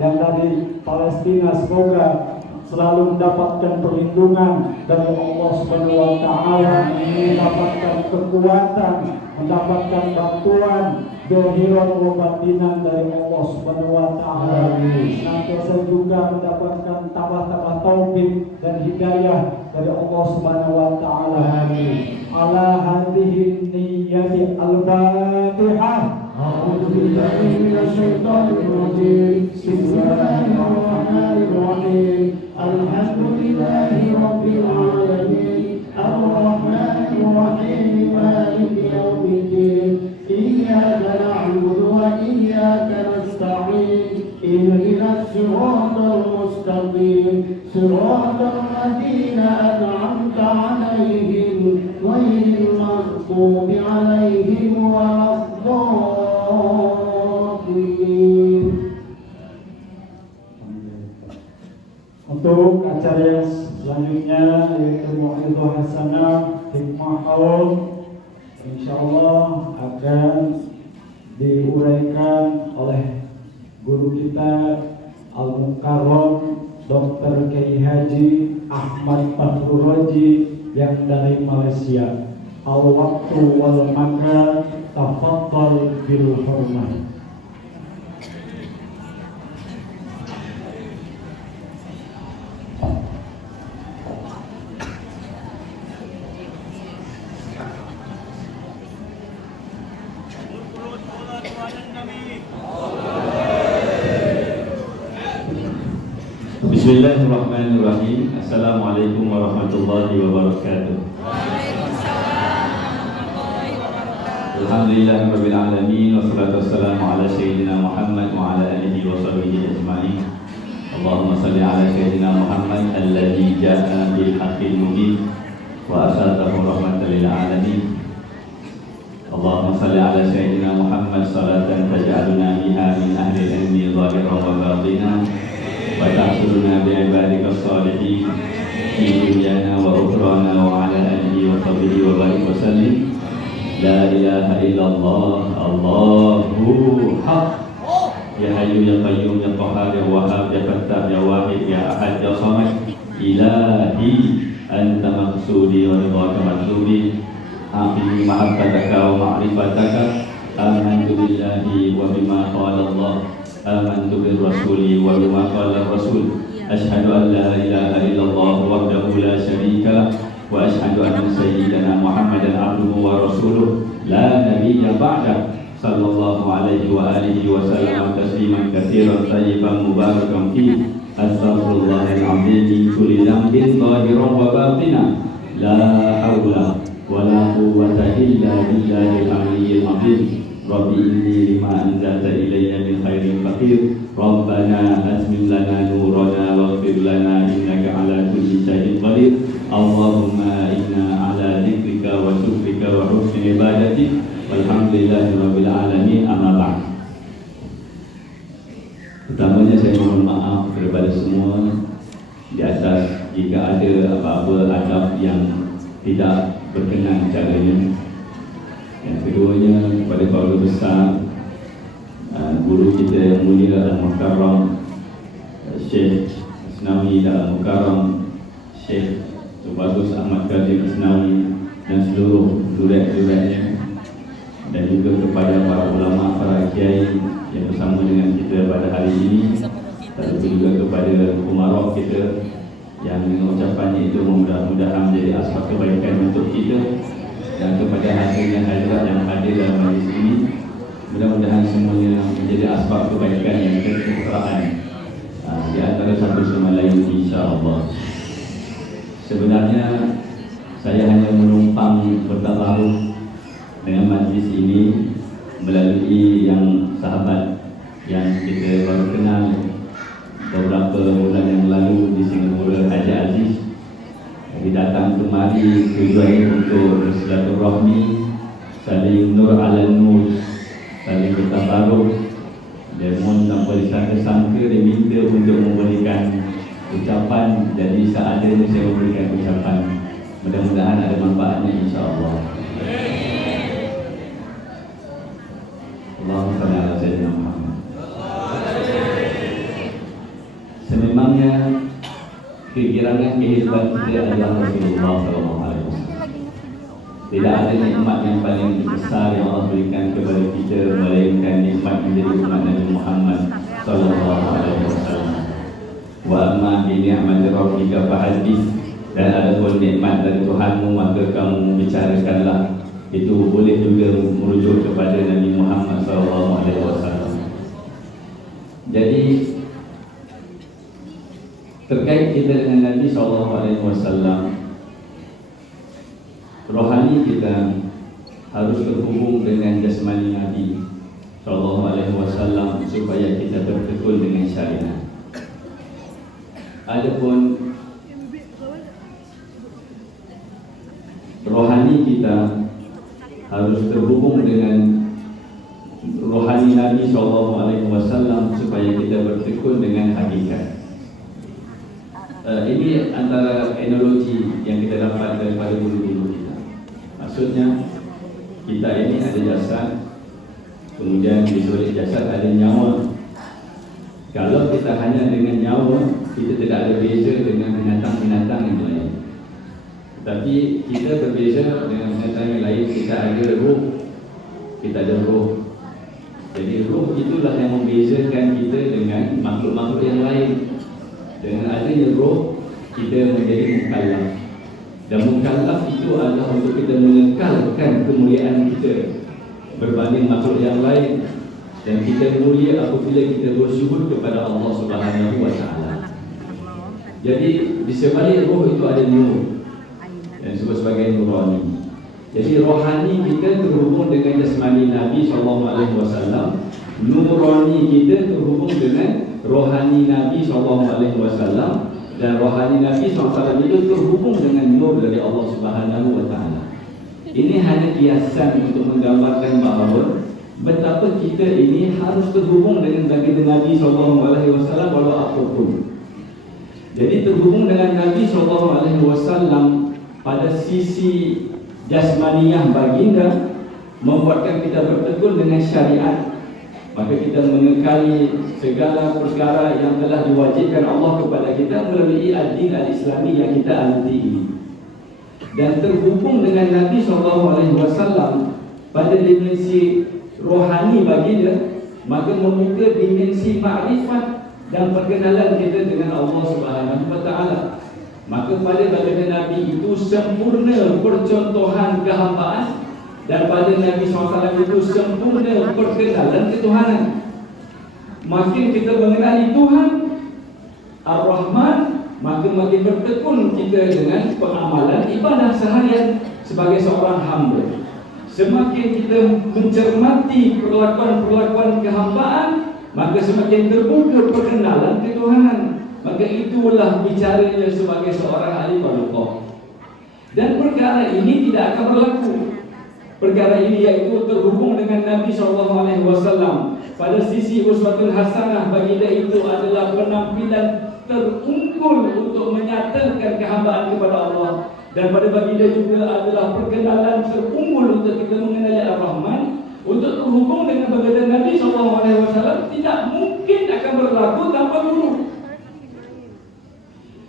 yang dari Palestina semoga selalu mendapatkan perlindungan dari Allah Subhanahu wa taala, mendapatkan kekuatan, mendapatkan bantuan zahiran wa batinan dari Allah Subhanahu wa taala. Senantiasa juga mendapatkan tambah-tambah taufik dan hidayah dari Allah Subhanahu wa taala. Ala hadhihi niyyati al-Fatihah. أعوذ بالله من الشيطان الرجيم بسم الله الرحمن الرحيم الحمد لله رب العالمين الرحمن الرحيم مالك يوم الدين إياك نعبد وإياك نستعين اهدنا الصراط المستقيم صراط الذين أنعمت عليهم غير المغضوب عليهم ولا الضالين. Untuk acara yang selanjutnya yaitu Mau'izah Hasanah Hikmah Haul, insyaallah akan diuraikan oleh guru kita Al-Mukarram Dr. Kiai Haji Ahmad Fahrur Raji yang dari Malaysia. Al-waqtu wal makan, tafaddal bil hurmah. Bismillahirrahmanirrahim. Assalamualaikum warahmatullahi wabarakatuh. Alhamdulillahirabbil alamin wassalatu wassalamu ala sayyidina Muhammad wa ala alihi wa sahbihi ajma'in. Allahumma salli ala sayyidina Muhammad alladzi jaa'a bil haqqil mubin wa arsadahu rahmatan lil alamin. Allahumma salli ala sayyidina Muhammad salatan taj'aluna biha min ahli al-ilmi zahiran wa batinan wa ta'suluna bi'ibadika as-salihin fi dunyana wa ukhrana wa ala alihi wa sahbihi wa barik wa sallim. La ilaha illallah Allahu haq. Ya hayyu ya qayyum ya qahhar ya wahhab ya fattah ya wahid ya ahad ya samad. Ilahi anta maqsudi wa ridhaka matlubi. Aqim mahabbataka wa ma'rifataka. Amantu billahi wa bima qala Allah. Amantu bir rasuli wa bima qala rasul. Asyhadu an la ilaha illallah wahdahu la syarika lah wa asyhadu anna sayyidana Muhammadan abduhu wa rasuluh la nabiyya ba'da. Sallallahu alaihi wa alihi wa sallam tasliman katsiran tayyiban mubarakan fi. Astaghfirullahal azim min kulli dhanbin zahiran wa batinan. La haula wa la quwwata illa billahil aliyyil azim. Rabbi inni lima anzalta ilayya min khairin faqir. Rabbana atmim lana nurana waghfir lana innaka ala kulli syai'in qadir. Allahumma inna ala dzikrika wa syukrika wa husni ibadatik. Walhamdulillahirabbil alamin. Amma ba'd. Pertamanya saya mohon maaf kepada semua di atas jika ada apa-apa adab yang tidak berkenan caranya. Yang keduanya kepada keluarga besar, guru kita yang mulia Al-Mukarram Syekh Asnawi dan Al-Mukarram Syekh Tubagus Ahmad Qadir Asnawi dan seluruh zuriat-zuriatnya, dan juga kepada para ulama, para kiai yang bersama dengan kita pada hari ini, dan juga kepada umarok kita yang dengan ucapannya itu mudah-mudahan menjadi asbab kebaikan untuk kita, dan kepada hadirin hadirat yang hadir dalam majlis ini, mudah-mudahan semuanya menjadi asbab kebaikan yang kesejahteraan di antara satu sama lain, insya-Allah. Sebenarnya saya hanya menumpang bertabaruk dengan majlis ini melalui yang sahabat yang kita baru kenal beberapa bulan yang lalu di Singapura, Haji Aziz. Kami datang kemari tujuannya untuk bersilaturahmi, saling nur ala nur, saling bertabaruk. Dan mohon tanpa disangka-sangka dia minta untuk memberikan ucapan, dan seadanya saya memberikan ucapan. Mudah-mudahan ada manfaatnya, insya-Allah. Allahumma shalli ala sayyidina Muhammad. kegirangan kehidupan kita adalah Rasulullah SAW. Tidak ada nikmat yang paling besar yang Allah berikan kepada kita melainkan nikmat menjadi umat Nabi Muhammad SAW. Wa amma bi ni'mati rabbika fahadits, dan adapun nikmat dari Tuhanmu maka kamu bicarakanlah. Itu boleh juga merujuk kepada Nabi Muhammad SAW. Jadi terkait kita dengan Nabi SAW, rohani kita harus terhubung dengan jasmani Nabi SAW supaya kita bertekun dengan syariat. Adapun rohani kita harus terhubung dengan rohani Nabi SAW supaya kita bertekun dengan hakikat. Ini antara analogi yang kita dapat daripada guru-guru kita. Maksudnya kita ini ada jasad, kemudian di balik jasad ada nyawa. Kalau kita hanya dengan nyawa, kita tidak ada beza dengan binatang-binatang yang lain. Tapi kita berbeza dengan binatang yang lain. Kita ada roh, kita ada roh. Jadi roh itulah yang membezakan kita dengan makhluk-makhluk yang lain. Dengan adanya roh, kita menjadi mukallaf. Dan mukallaf itu adalah untuk kita mengekalkan kemuliaan kita berbanding makhluk yang lain. Dan kita mulia apabila kita bersyukur kepada Allah Subhanahu wa Ta'ala. Jadi di sebalik roh itu ada nur yang disebut sebagai nurani. Jadi rohani kita terhubung dengan jasmani Nabi SAW. Nurani kita terhubung dengan rohani Nabi SAW. Dan rohani Nabi SAW itu terhubung dengan nur dari Allah Subhanahu wa Ta'ala. Ini hanya kiasan untuk menggambarkan bahawa betapa kita ini harus terhubung dengan baginda Nabi SAW walau apapun. Jadi terhubung dengan Nabi SAW pada sisi jasmaniyah baginda membuatkan kita bertekun dengan syariat. Maka kita mengekali segala perkara yang telah diwajibkan Allah kepada kita melalui ad-din al-Islami yang kita anti ini. Dan terhubung dengan Nabi SAW pada dimensi rohani baginda, maka membuka dimensi makrifat dan perkenalan kita dengan Allah Subhanahu wa Ta'ala. Maka pada baginda Nabi itu sempurna percontohan kehambaan, dan pada Nabi SAW itu sempurna perkenalan ketuhanan. Makin kita mengenali Tuhan Ar-Rahman, maka makin bertekun kita dengan pengamalan ibadah seharian sebagai seorang hamba. Semakin kita mencermati perlakuan-perlakuan kehambaan, maka semakin terbuka perkenalan ketuhanan. Maka itulah bicaranya sebagai seorang ahli tarekat. Dan perkara ini tidak akan berlaku. Perkara ini iaitu terhubung dengan Nabi SAW. Pada sisi uswatun hasanah, baginda itu adalah penampilan terunggul untuk menyatakan kehambaan kepada Allah. Dan pada baginda juga adalah perkenalan terunggul untuk kita mengenali Ar-Rahman. Untuk terhubung dengan baginda Nabi SAW tidak mungkin akan berlaku tanpa guru.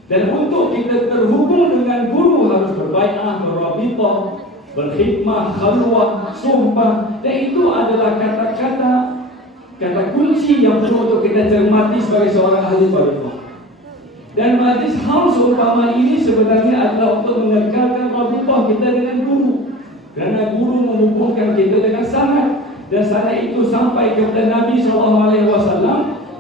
Dan untuk kita terhubung dengan guru harus berbai'ah, berrabitah, berkhidmah, khalwah, sumpah. Dan itu adalah kata kunci yang perlu untuk kita cermati sebagai seorang ahli tarekat. Dan majlis haul seumpama ini sebenarnya adalah untuk mengekalkan rabitah kita dengan guru. Kerana guru menghubungkan kita dengan sanad. Dan sanad itu sampai kepada Nabi SAW.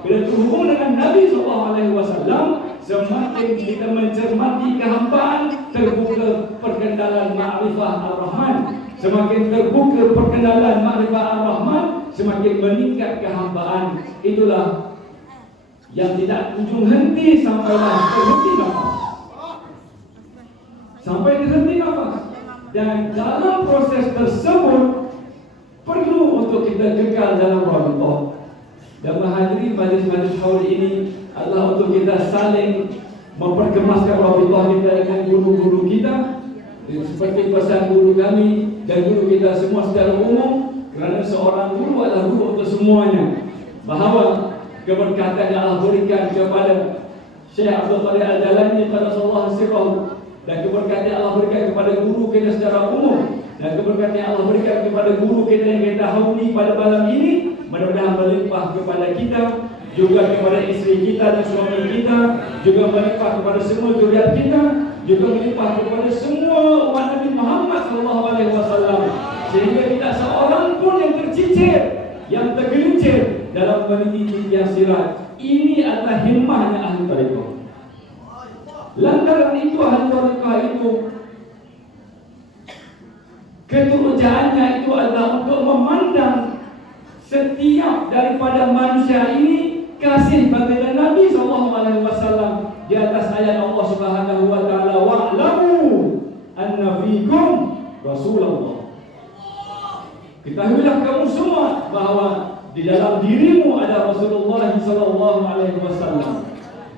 Bila terhubung dengan Nabi SAW, semakin kita mencermati kehambaan, terbuka perkenalan ma'rifah Ar-Rahman. Semakin terbuka perkenalan ma'rifah Ar-Rahman, semakin meningkat kehambaan. Itulah yang tidak ujung henti sampailah terhenti nafas. Sampai terhenti nafas. Dan dalam proses tersebut perlu untuk kita kekal dalam rabitah. Dan menghadiri majlis-majlis haul ini adalah untuk kita saling memperkemaskan rabitah kita dengan guru-guru kita, seperti pesan guru kami dan guru kita semua secara umum. Kerana seorang guru adalah guru untuk semuanya. Bahawa keberkatan yang Allah berikan kepada Syekh Abdul Qadir Al-Jalani qaddasallahu sirrahu, dan keberkatan Allah berikan kepada guru kita secara umum, dan keberkatan Allah berikan kepada guru kita yang kita hauni pada malam ini, mudah-mudahan melimpah kepada kita, juga kepada isteri kita dan suami kita, juga melimpah kepada semua zuriat kita, juga melimpah kepada semua umat Nabi Muhammad SAW, sehingga tidak seorang pun yang tercicir, yang tergelincir dalam meniti yang sirat. Ini adalah himmahnya ahli tariqah. Lantaran itu ahli tariqah itu keturujaannya itu adalah untuk memandang setiap daripada manusia ini kasih baginda Nabi SAW di atas ayat Allah Subhanahu wa taala, wa'lamu anna fikum Rasulullah. Ketahuilah kamu semua bahawa di dalam dirimu ada Rasulullah SAW.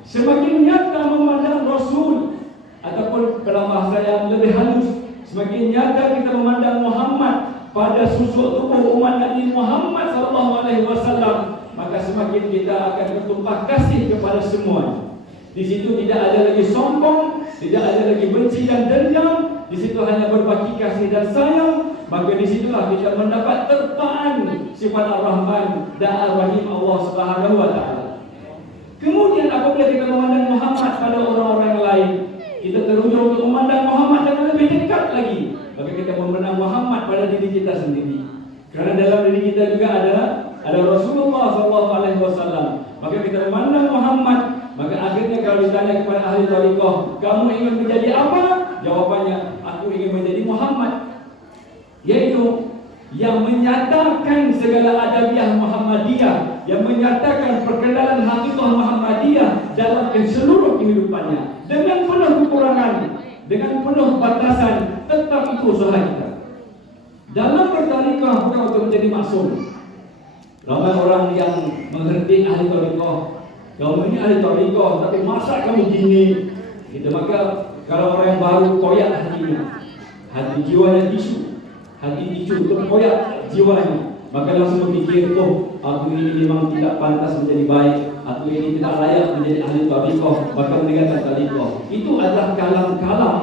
Semakin nyata memandang Rasul, ataupun dalam bahasa yang lebih halus, semakin nyata kita memandang Muhammad pada susuk tubuh umat Nabi Muhammad SAW, maka semakin kita akan bertumpah kasih kepada semua. Di situ tidak ada lagi sombong, tidak ada lagi benci dan dendam. Di situ hanya berbagi kasih dan sayang. Maka di situlah kita mendapat terpaan sifat Ar-Rahman dan Ar-Rahim Allah Subhanahu wa taala. Kemudian apabila kita memandang Muhammad pada orang-orang lain, kita terujung untuk memandang Muhammad dengan lebih dekat lagi. Maka kita memandang Muhammad pada diri kita sendiri. Kerana dalam diri kita juga ada Rasulullah SAW. Maka kita memandang Muhammad. Maka akhirnya kalau ditanya kepada ahli tariqah, kamu ingin menjadi apa? Jawabannya, aku ingin menjadi Muhammad, yaitu yang menyatakan segala adabiah Muhammadiyah, yang menyatakan perkenalan hakikat Muhammadiyah dalam seluruh kehidupannya, dengan penuh kekurangan, dengan penuh batasan, tetap itu usaha kita. Dalam bertariqah bukan untuk menjadi maksum. Ramai orang yang mengerti ahli tariqah, kamu ini ahli tariqah, tapi masa kamu gini? Gitu. Maka kalau orang yang baru koyak hatinya, hati jiwanya tisu, hati tisu terkoyak jiwanya, maka langsung berpikir, oh, aku ini memang tidak pantas menjadi baik, aku ini tidak layak menjadi ahli tariqah, maka meninggalkan tariqah. Itu adalah kalam-kalam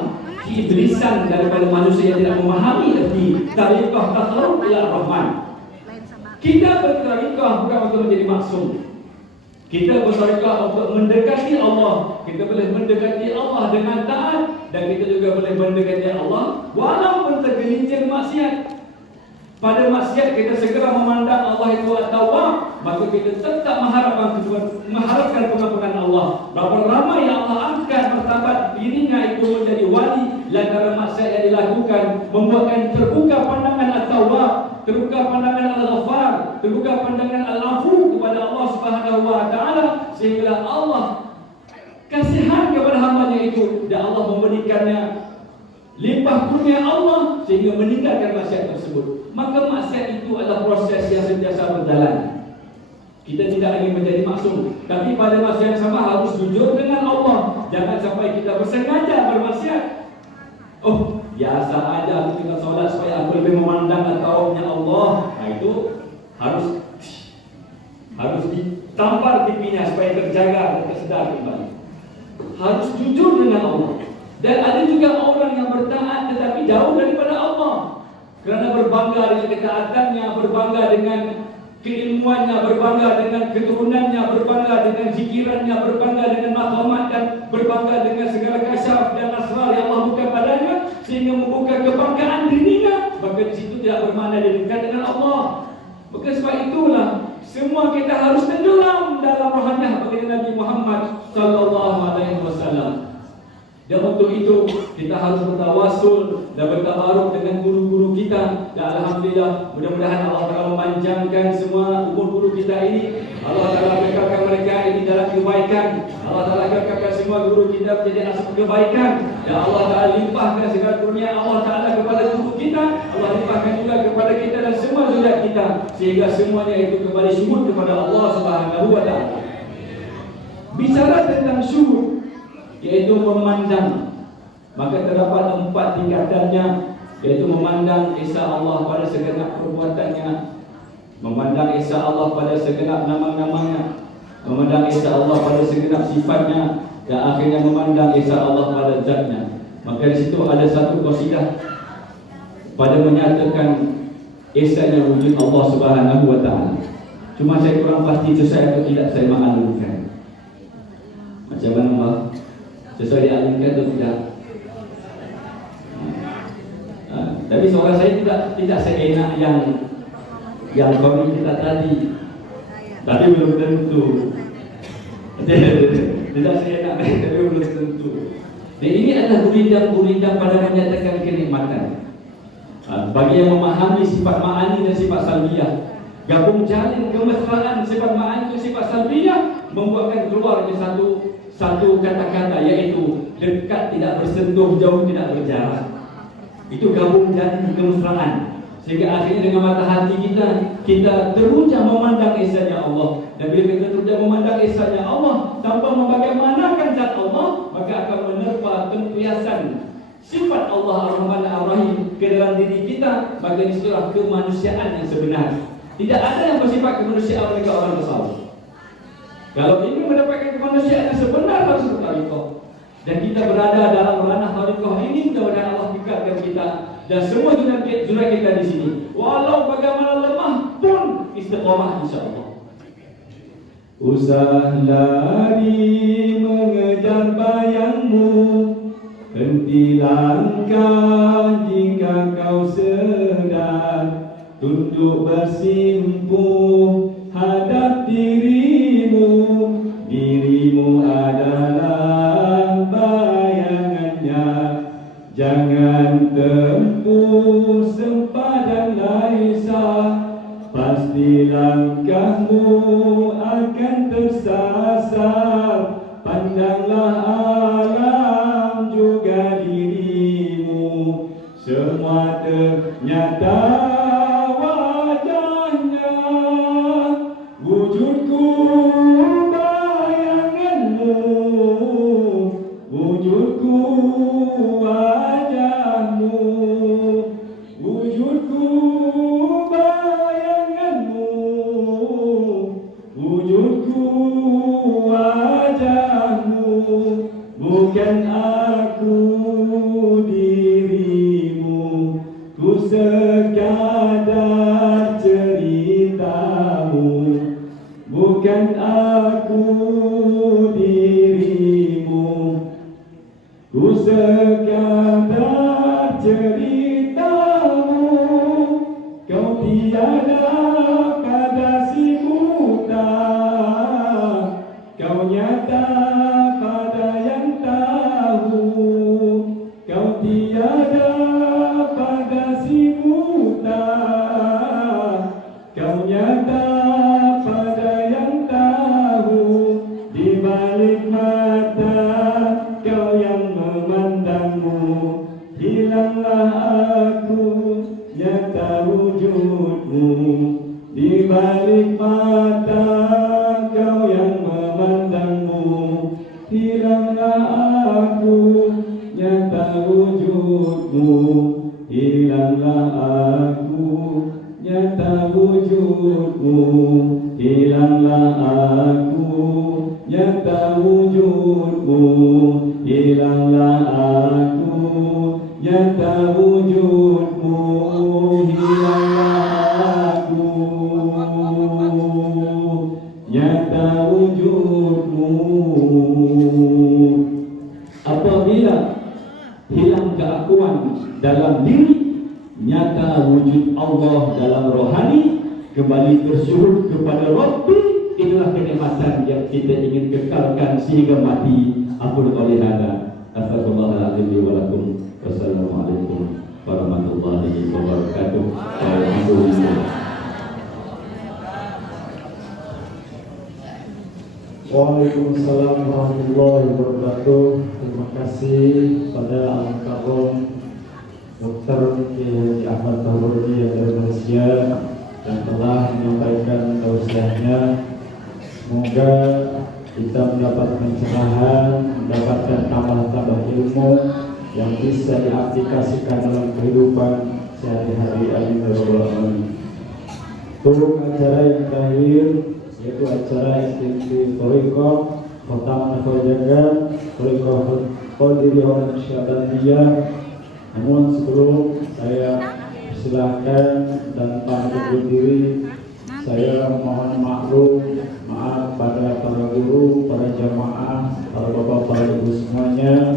keiblisan daripada manusia yang tidak memahami arti tariqah taqarrub ila Rahman. Kita bertariqah bukan untuk menjadi maksum. Kita bertariqah untuk mendekati Allah. Kita boleh mendekati Allah dengan taat, dan kita juga boleh mendekati Allah walaupun tergelincir maksiat. Pada maksiat kita segera memandang Allah itu at-Tawwab, maka kita tetap mengharapkan pengampunan Allah. Berapa ramai yang Allah angkat martabat dirinya itu menjadi wali lantaran maksiat yang dilakukan, membuatkan terbuka pandangan at-Tawwab, terbuka pandangan al-Ghaffar, terbuka pandangan al-Afu kepada Allah Subhanahu wa taala, sehingga Allah kasihan kepada hamba-Nya itu, dan Allah memberikannya limpah kurnia Allah sehingga meninggalkan maksiat tersebut. Maka maksiat itu adalah proses yang sentiasa berjalan. Kita tidak ingin menjadi maksum, tapi pada masa yang sama harus jujur dengan Allah. Jangan sampai kita bersengaja bermaksiat. Oh, biasa aja aku tinggal solat supaya aku lebih memandang at-Tawwabnya Allah. Nah, itu harus ditampar pipinya supaya terjaga dan tersedar kembali. Harus jujur dengan Allah. Dan ada juga orang yang bertaat tetapi jauh daripada Allah, kerana berbangga dengan ketaatannya, berbangga dengan keilmuannya, berbangga dengan keturunannya, berbangga dengan zikirannya, berbangga dengan maqamat, dan berbangga dengan segala kasyaf dan asrar yang Allah buka padanya, sehingga membuka kebanggaan dirinya. Maka di situ tidak bermakna dia dekat dengan Allah. Maka sebab itulah semua kita harus tenggelam dalam rohaniah baginda Nabi Muhammad sallallahu alaihi wasallam. Dan untuk itu kita harus bertawassul dan bertabaruk dengan guru-guru kita. Dan alhamdulillah, mudah-mudahan Allah Taala memanjangkan semua umur guru kita ini. Allah Taala kekalkan mereka ini dalam kebaikan. Allah Taala kekalkan semua guru kita menjadi asal kebaikan. Dan Allah Taala limpahkan segala kurnia Allah Taala kepada guru kita. Allah limpahkan juga kepada kita dan semua zuriat kita, sehingga semuanya itu kembali syukur kepada Allah Subhanahu wa taala. Bicara tentang syukur, yaitu memandang, maka terdapat 4 tingkatannya, yaitu memandang esa Allah pada segenap perbuatannya, memandang esa Allah pada segenap nama-namanya, memandang esa Allah pada segenap sifatnya, yang akhirnya memandang esa Allah pada zatnya. Maka di situ ada satu qasidah pada menyatakan esanya wujud Allah Subhanahu wa taala. Cuma saya kurang pasti sesuai atau tidak saya mengalunkan. Macam mana Pak? Sesuai dialunkan atau tidak? Tapi suara saya tidak seenak yang kau kita tadi. Tapi belum tentu. Tidak seenak tapi belum tentu. Dan ini adalah gurindam pada menyatakan kenikmatan. Bagi yang memahami sifat ma'ani dan sifat salbiyah, gabung jalin kemesraan sifat ma'ani dan sifat salbiyah membuatkan keluarnya satu kata-kata, yaitu dekat tidak bersentuh, jauh tidak berjarak. Itu gabung jalin kemesraan, sehingga akhirnya dengan mata hati kita teruja memandang esanya Allah. Dan bila kita teruja memandang esanya Allah tanpa membagaimanakan zat Allah, maka akan menerpa pentuasan sifat Allah Ar-Rahman Ar-Rahim ke dalam diri kita. Maka disitulah kemanusiaan yang sebenar. Tidak ada yang bersifat kemanusiaan mereka orang tasawuf. Kalau ingin mendapatkan kemanusiaan yang sebenar, harus bertariqah. Dan kita berada dalam ranah tariqah ini, mudah-mudahan Allah bimbingkan kita dan semua zuriat kita di sini. Walau bagaimana lemah pun istiqamah insya-Allah. Usah lari mengejar bayangmu, henti langkah jika kau sedar, tunduk bersimpuh hadap dirimu. Dirimu adalah bayangannya, jangan tempuh sempadan laisa. Pasti langkahmu akan tersasar. Pandanglah alam juga dirimu, semua ternyata wajahnya. Wujudku bayanganmu, wujudku wajahmu, wujudku bayanganmu, wujudku wajahmu. Bukan aku dirimu, ku sekadar ceritamu. Bukan aku dirimu, ku sekadar ceritamu. Kau tiada pada si buta, kau nyata pada yang tahu. Kau tiada pada si buta, kau nyata pada yang tahu. Di balik mata kau yang memandangmu, hilanglah aku nyata wujudmu. Di balik mata kau yang memandangmu, hilanglah aku nyata wujudmu. Hilanglah aku nyata wujudmu. Hilanglah aku nyata wujudmu. Hilanglah aku nyata wujudmu. Hilanglah aku nyata wujudmu. Apabila hilang keakuan dalam diri, nyata wujud Allah dalam rohani, kembali bersyukur kepada Rabbi. Itulah kenikmatan yang kita ingin kekalkan sehingga mati. Aku qouli hada, astagfirullahaladzim wa lakum. Wassalamualaikum warahmatullahi wabarakatuh. Alhamdulillah. Waalaikumsalam warahmatullahi wabarakatuh. Terima kasih pada Al-Karom Dr. Kiai Ahmad Tabrani yang dari Malaysia yang telah menyampaikan tausiahnya. Semoga kita mendapat pencerahan, mendapatkan tambah-tambah ilmu yang bisa diaplikasikan dalam kehidupan sehari-hari. Amin ya rabbal alamin. Untuk acara yang terakhir, yaitu acara Istiqomah Thariqah pertama saya jaga oleh Qadiri Horan Syabandiyah. Namun sebelum saya silakan dan pamit undur diri, saya mohon maaf pada para guru, para jamaah, para bapak, para ibu